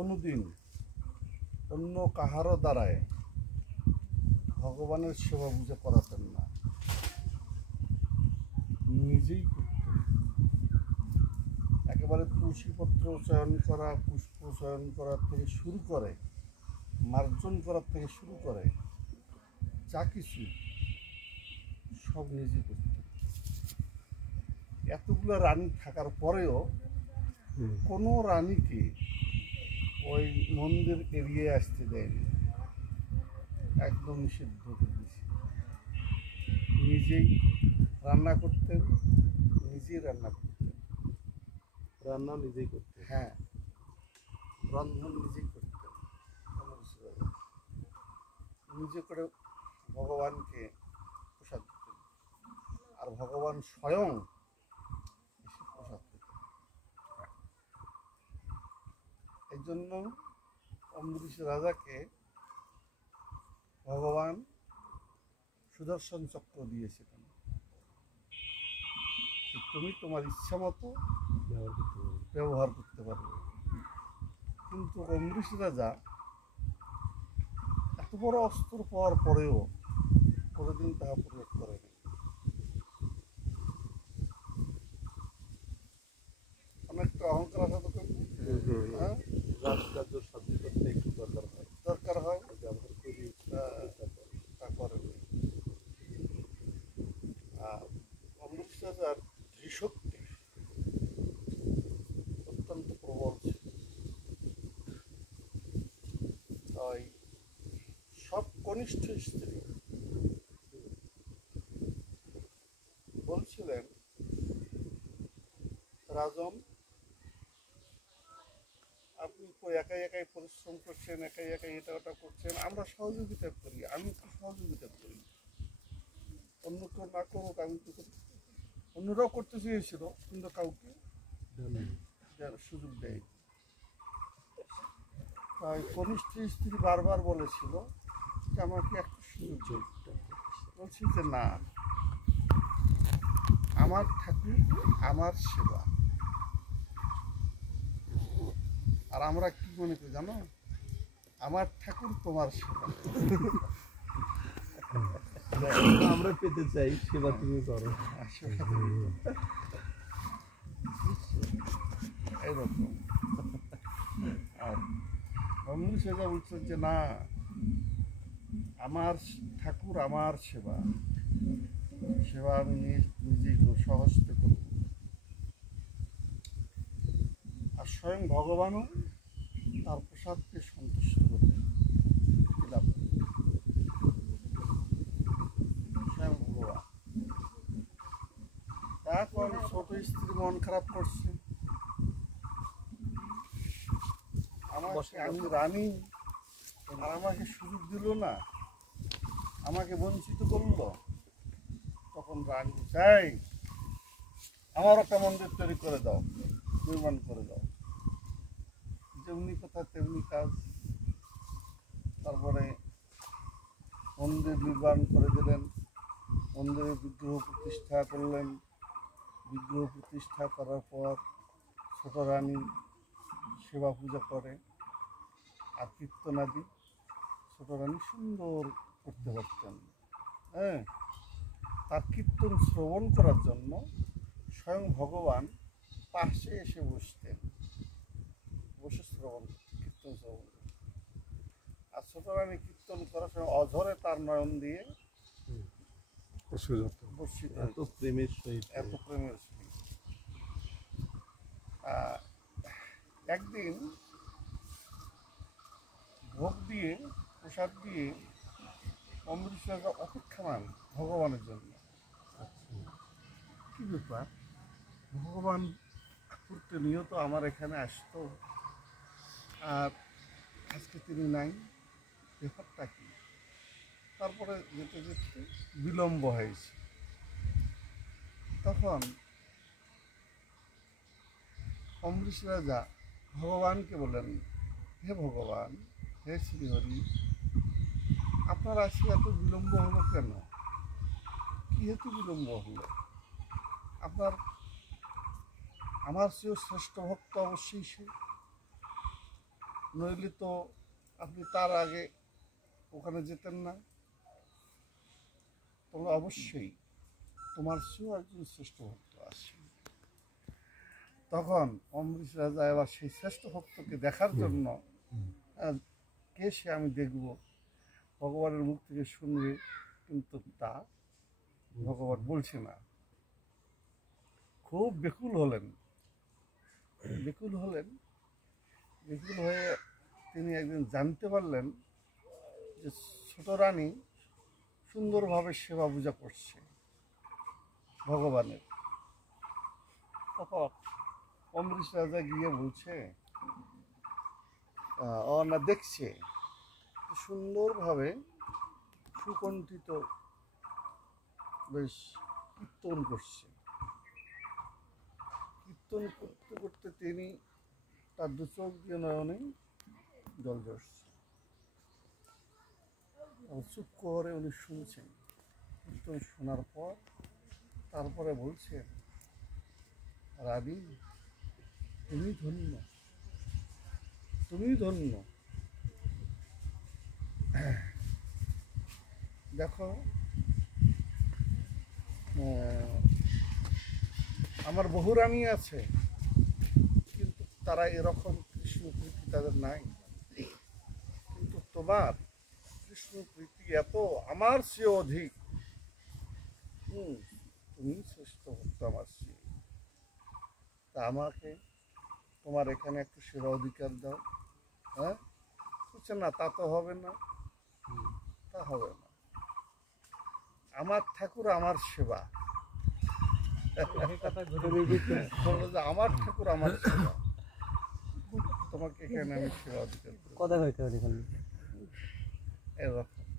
কোনোদিন অন্য কাহারও দ্বারায় ভগবানের সেবা পূজা করাতেন না, নিজেই করতেন। একেবারে তুলসীপত্র চয়ন করা, পুষ্প চয়ন করার থেকে শুরু করে, মার্জন করার থেকে শুরু করে যা কিছু সব নিজে করতেন। এতগুলো রানী থাকার পরেও কোনো রানীকে ওই মন্দির এড়িয়ে আসতে দেয়নি, একদম নিষিদ্ধ করে দিয়েছে। নিজেই রান্না করতেন, নিজেই রান্না করতেন, রান্না নিজেই করতেন। হ্যাঁ, রন্ধন নিজেই করতেন, নিজে করে ভগবানকে প্রসাদ দিতেন, আর ভগবান স্বয়ং এসে প্রসাদ দিতেন। এই জন্য অম্বরীশ রাজাকে ভগবান সুদর্শন চক্র দিয়েছিলেন, তুমি তোমার ইচ্ছা মতো ব্যবহার করতে পারবে। কিন্তু অম্বরীশ রাজা এত বড় অস্ত্র পাওয়ার পরেও কোনোদিন তাহা প্রয়োগ করেনি। অনেকটা অহংকার আছে তো, হ্যাঁ, রাজকার্য সাধন করতে একটু দরকার হয়, ব্যবহার করি তা করেনি। আর অম্বরীশ রাজার ধীশক্তি অত্যন্ত প্রবল ছিল। তাই সব কনিষ্ঠ স্ত্রী বলছিলেন, রাজন, আপনি তো একাই একাই পরিশ্রম করছেন, একাই একাই এটা ওটা করছেন, আমরা সহযোগিতা করি, আমি তো সহযোগিতা করি, অন্য কেউ না করুক আমি তো করি। অন্যরাও করতে চেয়েছিল কিন্তু কাউকে সুযোগ দেয়। তাই কনিষ্ঠ স্ত্রী বারবার বলেছিল যে আমাকে একটা সুযোগ দিন। বলছি যে না, আমার ঠাকুর আমার সেবা। আর আমরা কি মনে করি জানো, আমার ঠাকুর তোমার সেবা। আমরা পেতে চাই সেবা তুমি করো, এইরকম। আর অম্বরীশ রাজা বলছেন যে না, আমার ঠাকুর আমার সেবা, সেবা আমি নিজেই সহজতে করব। আর স্বয়ং ভগবানও তার প্রসাদকে সন্তুষ্ট করতেন। স্বয়ং ভগবান। এখন ছোট স্ত্রী মন খারাপ করছে, আমি রানী আর আমাকে সুযোগ দিল না, আমাকে বঞ্চিত করলো। তখন রানী চাই আমার একটা মন্দির তৈরি করে দাও, নির্মাণ করে দাও। যেমনি কথা তেমনি কাজ। তারপরে মন্দির নির্মাণ করে দিলেন, মন্দিরে বিগ্রহ প্রতিষ্ঠা করলেন। বিগ্রহ প্রতিষ্ঠা করার পর ছোট রানী সেবা পূজা করে, আর কীর্তনাদি ছোট রানী সুন্দর করতে পারতেন। হ্যাঁ, তার কীর্তন শ্রবণ করার জন্য স্বয়ং ভগবান পাশে এসে বসতেন, বসে কীর্তন শ্রবণ করতেন। আর ছোট রানী কীর্তন করার সময় অঝরে তার নয়ন দিয়ে বর্ষিত, এত প্রেমের সহিত, এত প্রেমের সহিত। একদিন ভোগ দিয়ে, প্রসাদ দিয়ে অম্বরীশ রাজা অপেক্ষামান ভগবানের জন্য। কি ব্যাপার, ভগবান প্রতিনিয়ত আমার এখানে আসতো আর আজকে তিনি নাই, ব্যাপারটা কি? তারপরে যেতে যেতে বিলম্ব হয়েছে। তখন অম্বরীশ রাজা ভগবানকে বলেন, হে ভগবান, হে শ্রীহরি, আপনার আজকে এত বিলম্ব হলো কেন? কি হেতু বিলম্ব হলো? আপনার আমার চেয়েও শ্রেষ্ঠ ভক্ত অবশ্যই সে, নইলে তো আপনি তার আগে ওখানে যেতেন না। তবে অবশ্যই তোমার চেয়েও একজন শ্রেষ্ঠ ভক্ত আছে। তখন অমৃত রাজা এবার সেই শ্রেষ্ঠ ভক্তকে দেখার জন্য কে সে আমি দেখব, ভগবানের মুখ থেকে শুনবে, কিন্তু তা ভগবান বলছে না। খুব বেকুল হলেন, বেকুল হয়ে তিনি একদিন জানতে পারলেন যে ছোট রানী সুন্দরভাবে সেবা পূজা করছে ভগবানের। তখন অমৃত রাজা গিয়ে বলছে, ও না দেখছে সুন্দরভাবে সুকণ্ঠিত বেশ কীর্তন করছে। কীর্তন করতে করতে তিনি তার দু চোখ দিয়ে নয়নে জল ঝরছে। চুপ করে উনি শুনছেন। কীর্তন শোনার পর তারপরে বলছেন, রানী তুমি ধন্য, তুমি ধন্য। দেখো আমার বহু রানী আছে, কিন্তু তারা এরকম কৃষ্ণ প্রীতি তাদের নাই। কিন্তু তোমার কৃষ্ণ প্রীতি এত আমার চেয়ে অধিক। তুমি শ্রেষ্ঠ ভক্ত আমার চেয়ে। তা আমাকে তোমার এখানে একটু সেবা অধিকার দাও। হ্যাঁ, বুঝছেন না, তা তো হবে না, তা হবে না। আমার ঠাকুর আমার সেবা, আমার ঠাকুর আমার সেবা, তোমাকে এখানে আমি সেবা অধিকার দেব। কথা কইতে পারি এরকম